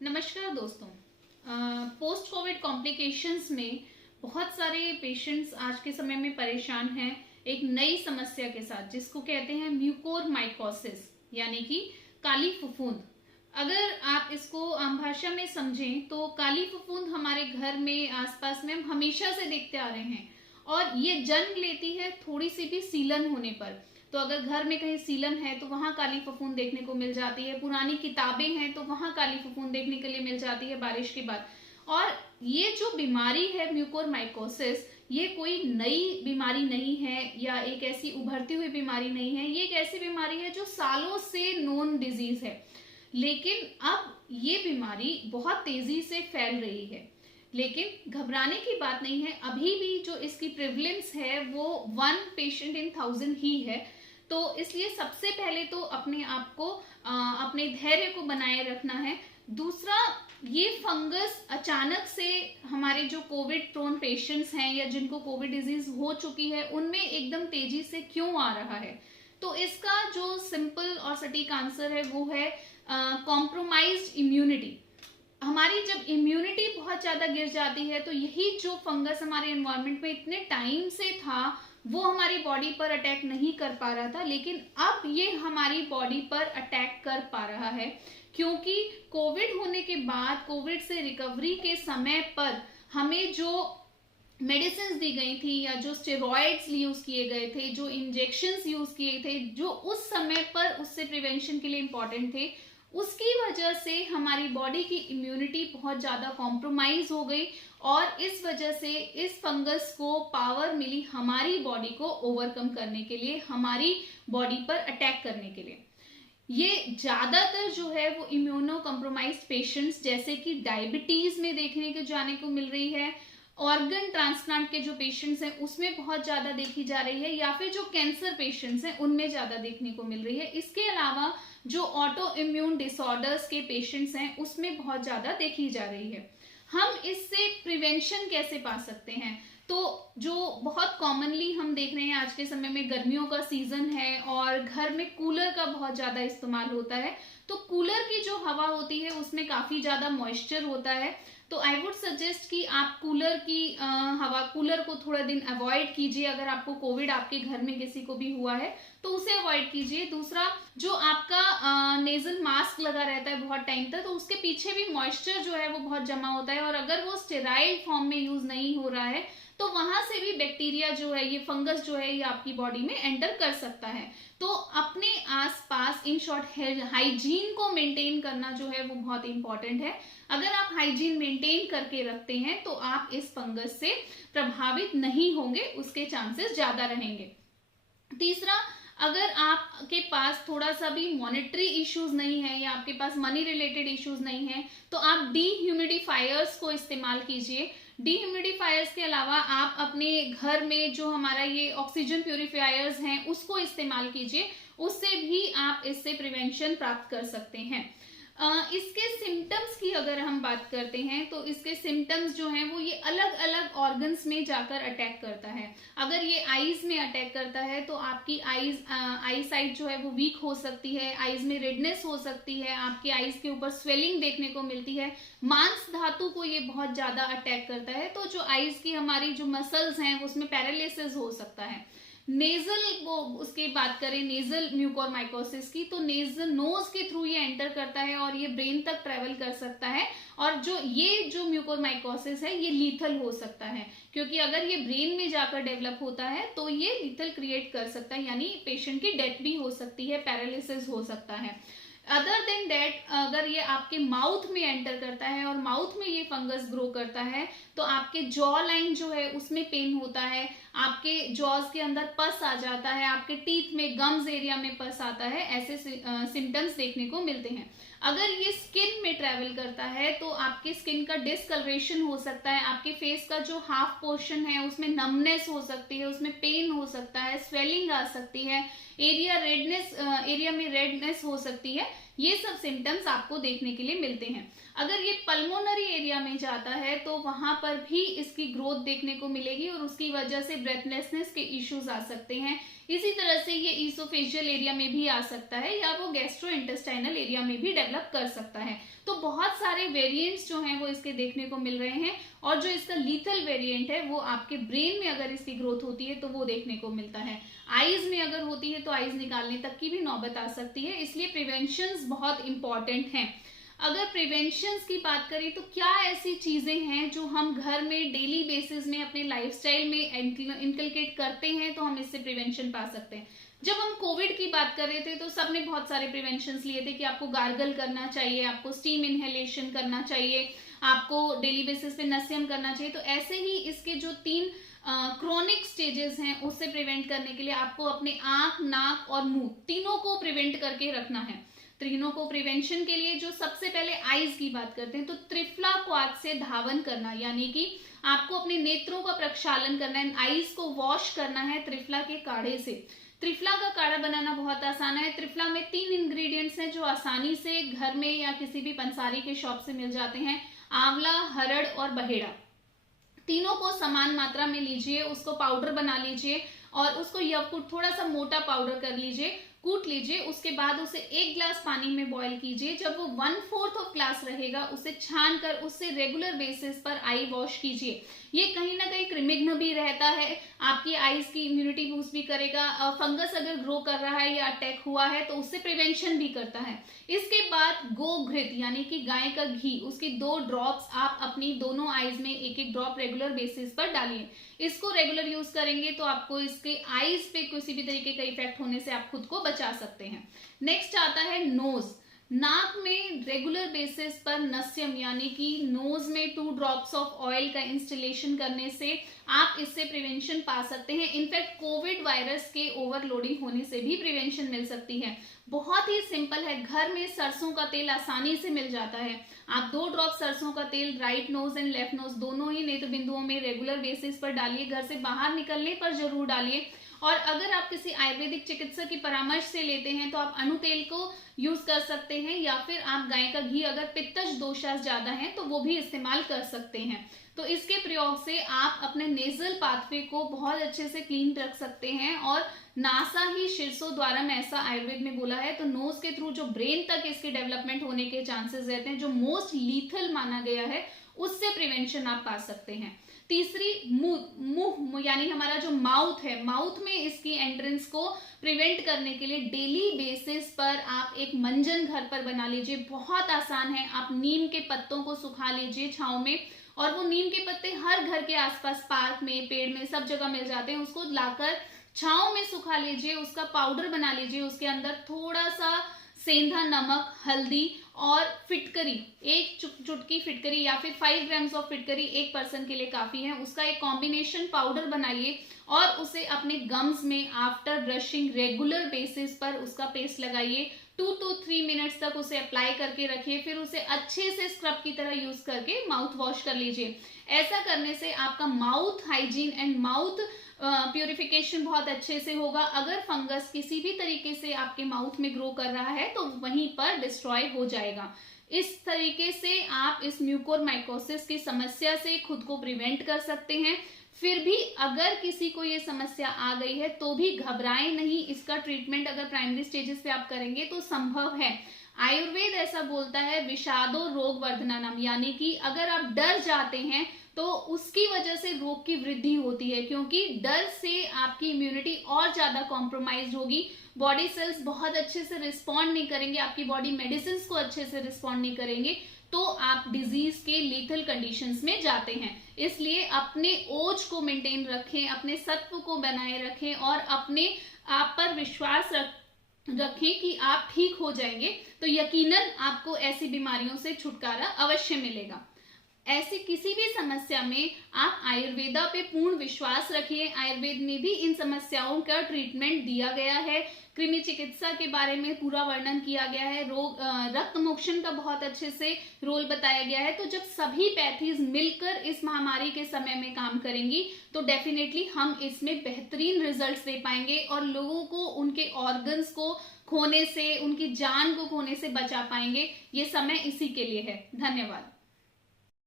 नमस्कार दोस्तों। Post Covid complications में बहुत सारे पेशेंट्स आज के समय में परेशान हैं एक नई समस्या के साथ, जिसको कहते हैं म्यूकोरमाइकोसिस, यानी कि काली फफूंद। अगर आप इसको आम भाषा में समझें तो काली फफूंद हमारे घर में आसपास में हम हमेशा से देखते आ रहे हैं, और ये जन्म लेती है थोड़ी सी भी सीलन होने पर। तो अगर घर में कहीं सीलन है तो वहां काली फफूंद देखने को मिल जाती है, पुरानी किताबें हैं तो वहां काली फफूंद देखने के लिए मिल जाती है बारिश के बाद। और ये जो बीमारी है म्यूकोरमाइकोसिस, ये कोई नई बीमारी नहीं है या एक ऐसी उभरती हुई बीमारी नहीं है। ये एक ऐसी बीमारी है जो सालों से नोन डिजीज है, लेकिन अब ये बीमारी बहुत तेजी से फैल रही है। लेकिन घबराने की बात नहीं है, अभी भी जो इसकी प्रिवलेंस है वो 1 पेशेंट इन 1000 ही है। तो इसलिए सबसे पहले तो अपने आप को अपने धैर्य को बनाए रखना है। दूसरा, ये फंगस अचानक से हमारे जो कोविड प्रोन पेशेंट्स हैं या जिनको कोविड डिजीज हो चुकी है उनमें एकदम तेजी से क्यों आ रहा है, तो इसका जो सिंपल और सटीक आंसर है वो है कॉम्प्रोमाइज्ड इम्यूनिटी। हमारी जब इम्यूनिटी बहुत ज्यादा गिर जाती है तो यही जो फंगस हमारे एनवायरनमेंट में इतने टाइम से था वो हमारी बॉडी पर अटैक नहीं कर पा रहा था, लेकिन अब ये हमारी बॉडी पर अटैक कर पा रहा है। क्योंकि कोविड होने के बाद, कोविड से रिकवरी के समय पर हमें जो मेडिसिन दी गई थी या जो स्टेरॉइड्स यूज किए गए थे, जो इंजेक्शंस यूज किए थे, जो उस समय पर उससे प्रिवेंशन के लिए इंपॉर्टेंट थे, उसकी वजह से हमारी बॉडी की इम्यूनिटी बहुत ज्यादा कॉम्प्रोमाइज हो गई और इस वजह से इस फंगस को पावर मिली हमारी बॉडी को ओवरकम करने के लिए, हमारी बॉडी पर अटैक करने के लिए। ये ज्यादातर जो है वो इम्यूनो कॉम्प्रोमाइज्ड पेशेंट्स जैसे कि डायबिटीज में देखने को जाने को मिल रही है, ऑर्गन ट्रांसप्लांट के जो पेशेंट्स हैं उसमें बहुत ज्यादा देखी जा रही है, या फिर जो कैंसर पेशेंट्स हैं उनमें ज्यादा देखने को मिल रही है। इसके अलावा जो ऑटो इम्यून डिसऑर्डर्स के पेशेंट्स हैं उसमें बहुत ज्यादा देखी जा रही है। हम इससे प्रिवेंशन कैसे पा सकते हैं, तो जो बहुत कॉमनली हम देख रहे हैं आज के समय में, गर्मियों का सीजन है और घर में कूलर का बहुत ज्यादा इस्तेमाल होता है। तो कूलर की जो हवा होती है उसमें काफी ज्यादा मॉइस्चर होता है, तो आई वुड सजेस्ट कि आप कूलर की कूलर को थोड़ा दिन अवॉइड कीजिए। अगर आपको कोविड आपके घर में किसी को भी हुआ है तो उसे अवॉइड कीजिए। दूसरा, जो आपका नेजल मास्क लगा रहता है बहुत टाइम तक, तो उसके पीछे भी मॉइस्चर जो है वो बहुत जमा होता है, और अगर वो स्टेराइल फॉर्म में यूज नहीं हो रहा है तो वहां से भी बैक्टीरिया जो है, ये फंगस जो है, ये आपकी बॉडी में एंटर कर सकता है। तो अपने आसपास, इन शॉर्ट, हाइजीन को मेंटेन करना जो है वो बहुत इंपॉर्टेंट है। अगर आप हाइजीन मेंटेन करके रखते हैं तो आप इस फंगस से प्रभावित नहीं होंगे, उसके चांसेस ज्यादा रहेंगे। तीसरा, अगर आपके पास थोड़ा सा भी मॉनेटरी इश्यूज नहीं है या आपके पास मनी रिलेटेड इश्यूज नहीं है तो आप डीह्यूमिडिफायर्स को इस्तेमाल कीजिए। डीह्यूमिडिफायर्स के अलावा आप अपने घर में जो हमारा ये ऑक्सीजन प्यूरिफायर्स हैं उसको इस्तेमाल कीजिए, उससे भी आप इससे प्रिवेंशन प्राप्त कर सकते हैं। इसके सिम्टम्स की अगर हम बात करते हैं तो इसके सिम्टम्स जो हैं वो ये अलग अलग ऑर्गन्स में जाकर अटैक करता है। अगर ये आईज में अटैक करता है तो आपकी आई साइट जो है वो वीक हो सकती है, आईज में रेडनेस हो सकती है, आपकी आईज के ऊपर स्वेलिंग देखने को मिलती है। मांस धातु को ये बहुत ज्यादा अटैक करता है, तो जो आईज की हमारी जो मसल्स हैं उसमें पैरालिसिस हो सकता है। नेजल को उसकी बात करें, नेजल म्यूकोरमाइकोसिस की, तो नेजल नोज के थ्रू ये एंटर करता है और ये ब्रेन तक ट्रेवल कर सकता है। और जो म्यूकोरमाइकोसिस है ये लीथल हो सकता है, क्योंकि अगर ये ब्रेन में जाकर डेवलप होता है तो ये लीथल क्रिएट कर सकता है, यानी पेशेंट की डेथ भी हो सकती है, पैरालिसिस हो सकता है। अदर देन डेट, अगर ये आपके माउथ में एंटर करता है और माउथ में ये फंगस ग्रो करता है तो आपके जॉ लाइन जो है उसमें पेन होता है, आपके जॉज के अंदर पस आ जाता है, आपके टीथ में, गम्स एरिया में पस आता है, ऐसे सिम्टम्स देखने को मिलते हैं। अगर ये स्किन में ट्रेवल करता है तो आपके स्किन का डिसकलरेशन हो सकता है, आपके फेस का जो हाफ पोर्शन है उसमें नमनेस हो सकती है, उसमें पेन हो सकता है, स्वेलिंग आ सकती है, एरिया में रेडनेस हो सकती है। ये सब सिम्टम्स आपको देखने के लिए मिलते हैं। अगर ये पल्मोनरी एरिया में जाता है तो वहां पर भी इसकी ग्रोथ देखने को मिलेगी और उसकी वजह से ब्रेथलेसनेस के इश्यूज आ सकते हैं। इसी तरह से ये ईसोफेजियल एरिया में भी आ सकता है या वो गैस्ट्रो इंटेस्टाइनल एरिया में भी डेवलप कर सकता है। तो बहुत सारे वेरिएंट्स जो हैं वो इसके देखने को मिल रहे हैं और जो इसका लीथल वेरिएंट है वो आपके ब्रेन में अगर इसकी ग्रोथ होती है तो वो देखने को मिलता है। आईज में अगर होती है तो आईज निकालने तक की भी नौबत आ सकती है, इसलिए प्रिवेंशंस बहुत इंपॉर्टेंट हैं। अगर प्रिवेंशंस की बात करें तो क्या ऐसी चीजें हैं जो हम घर में डेली बेसिस में अपने लाइफस्टाइल में इनकलकेट करते हैं तो हम इससे प्रिवेंशन पा सकते हैं। जब हम कोविड की बात कर रहे थे तो सबने बहुत सारे प्रिवेंशंस लिए थे कि आपको गार्गल करना चाहिए, आपको स्टीम इनहेलेशन करना चाहिए, आपको डेली बेसिस पे नस्यम करना चाहिए। तो ऐसे ही इसके जो 3 क्रोनिक स्टेजेस हैं उससे प्रिवेंट करने के लिए आपको अपने आंख, नाक और मुंह तीनों को प्रिवेंट करके रखना है। तीनों को प्रिवेंशन के लिए जो सबसे पहले आईज की बात करते हैं तो त्रिफला क्वाथ से धावन करना, यानी कि आपको अपने नेत्रों का प्रक्षालन करना है, आईज को वॉश करना है त्रिफला के काढ़े से। त्रिफला का काढ़ा बनाना बहुत आसान है। त्रिफला में 3 इंग्रेडिएंट्स हैं जो आसानी से घर में या किसी भी पंसारी के शॉप से मिल जाते हैं, आंवला, हरड़ और बहेड़ा। तीनों को समान मात्रा में लीजिए, उसको पाउडर बना लीजिए और उसको यवकुट थोड़ा सा मोटा पाउडर कर लीजिए, कूट लीजिए। उसके बाद उसे 1 ग्लास पानी में बॉईल कीजिए। जब वो 1/4 ऑफ ग्लास रहेगा उसे छान कर उससे रेगुलर बेसिस पर आई वॉश कीजिए। ये कहीं ना कहीं कृमिघ्न भी रहता है, आपकी आईज की इम्यूनिटी बूस्ट भी करेगा, फंगस अगर ग्रो कर रहा है या अटैक हुआ है तो उससे प्रिवेंशन भी करता है। इसके बाद गोघृत यानी कि गाय का घी, उसकी 2 ड्रॉप्स आप अपनी दोनों आईज में 1-1 ड्रॉप रेगुलर बेसिस पर डालिए। इसको रेगुलर यूज करेंगे तो आपको इसके आईज पे किसी भी तरीके का इफेक्ट होने से आप खुद को बचा सकते हैं। नेक्स्ट आता है नोज। नाक में रेगुलर बेसिस पर नस्यम यानी कि नोज में 2 ड्रॉप्स ऑफ ऑयल का इंस्टॉलेशन करने से आप इससे प्रिवेंशन पा सकते हैं। इनफैक्ट कोविड वायरस के ओवरलोडिंग होने से भी प्रिवेंशन मिल सकती है। बहुत ही सिंपल है, घर में सरसों का तेल आसानी से मिल जाता है। आप 2 ड्रॉप सरसों का तेल right nose and left nose दोनों ही नेत्र बिंदुओं में रेगुलर बेसिस पर डालिए। घर से बाहर निकलने पर जरूर डालिए। और अगर आप किसी आयुर्वेदिक चिकित्सक की परामर्श से लेते हैं तो आप अनु तेल को यूज कर सकते हैं या फिर आप गाय का घी, अगर पित्तज दोषास ज्यादा है तो वो भी इस्तेमाल कर सकते हैं। तो इसके प्रयोग से आप अपने नेजल पाथवे को बहुत अच्छे से क्लीन रख सकते हैं। और नासा ही शीर्षो द्वारम ऐसा आयुर्वेद में बोला है, तो नोज के थ्रू जो ब्रेन तक इसके डेवलपमेंट होने के चांसेस रहते हैं, जो मोस्ट लीथल माना गया है, उससे प्रिवेंशन आप पा सकते हैं। तीसरी मुंह यानी हमारा जो माउथ है, माउथ में इसकी एंट्रेंस को प्रिवेंट करने के लिए डेली बेसिस पर आप एक मंजन घर पर बना लीजिए। बहुत आसान है, आप नीम के पत्तों को सुखा लीजिए छांव में, और वो नीम के पत्ते हर घर के आसपास पार्क में, पेड़ में, सब जगह मिल जाते हैं। उसको लाकर छांव में सुखा लीजिए, उसका पाउडर बना लीजिए। उसके अंदर थोड़ा सा सेंधा नमक, हल्दी और फिटकरी, 1 चुटकी फिटकरी या फिर 5 ग्राम्स ऑफ फिटकरी 1 पर्सन के लिए काफी है, उसका एक कॉम्बिनेशन पाउडर बनाइए और उसे अपने गम्स में आफ्टर ब्रशिंग रेगुलर बेसिस पर उसका पेस्ट लगाइए। 2 to 3 मिनट्स तक उसे अप्लाई करके रखिए, फिर उसे अच्छे से स्क्रब की तरह यूज करके माउथ वॉश कर लीजिए। ऐसा करने से आपका mouth hygiene and mouth purification बहुत अच्छे से होगा। अगर फंगस किसी भी तरीके से आपके माउथ में ग्रो कर रहा है तो वहीं पर डिस्ट्रॉय हो जाएगा। इस तरीके से आप इस म्यूकोरमाइकोसिस की समस्या से खुद को प्रिवेंट कर सकते हैं। फिर भी अगर किसी को ये समस्या आ गई है तो भी घबराएं नहीं, इसका ट्रीटमेंट अगर प्राइमरी स्टेजेस पे आप करेंगे तो संभव है। आयुर्वेद ऐसा बोलता है विषादो रोग वर्धनानम, यानी कि अगर आप डर जाते हैं तो उसकी वजह से रोग की वृद्धि होती है, क्योंकि डर से आपकी इम्यूनिटी और ज्यादा कॉम्प्रोमाइज होगी। बॉडी सेल्स बहुत अच्छे से रिस्पॉन्ड नहीं करेंगे, आपकी बॉडी मेडिसिन को अच्छे से रिस्पॉन्ड नहीं करेंगे, तो आप डिजीज के लीथल कंडीशंस में जाते हैं। इसलिए अपने ओज को मेंटेन रखें, अपने सत्व को बनाए रखें और अपने आप पर विश्वास रखें कि आप ठीक हो जाएंगे, तो यकीनन आपको ऐसी बीमारियों से छुटकारा अवश्य मिलेगा। ऐसी किसी भी समस्या में आप आयुर्वेदा पे पूर्ण विश्वास रखिए। आयुर्वेद में भी इन समस्याओं का ट्रीटमेंट दिया गया है। कृमि चिकित्सा के बारे में पूरा वर्णन किया गया है। रक्त मोक्षण का बहुत अच्छे से रोल बताया गया है। तो जब सभी पैथीज मिलकर इस महामारी के समय में काम करेंगी तो डेफिनेटली हम इसमें बेहतरीन रिजल्ट्स दे पाएंगे और लोगों को उनके ऑर्गन्स को खोने से, उनकी जान को खोने से बचा पाएंगे। ये समय इसी के लिए है। धन्यवाद।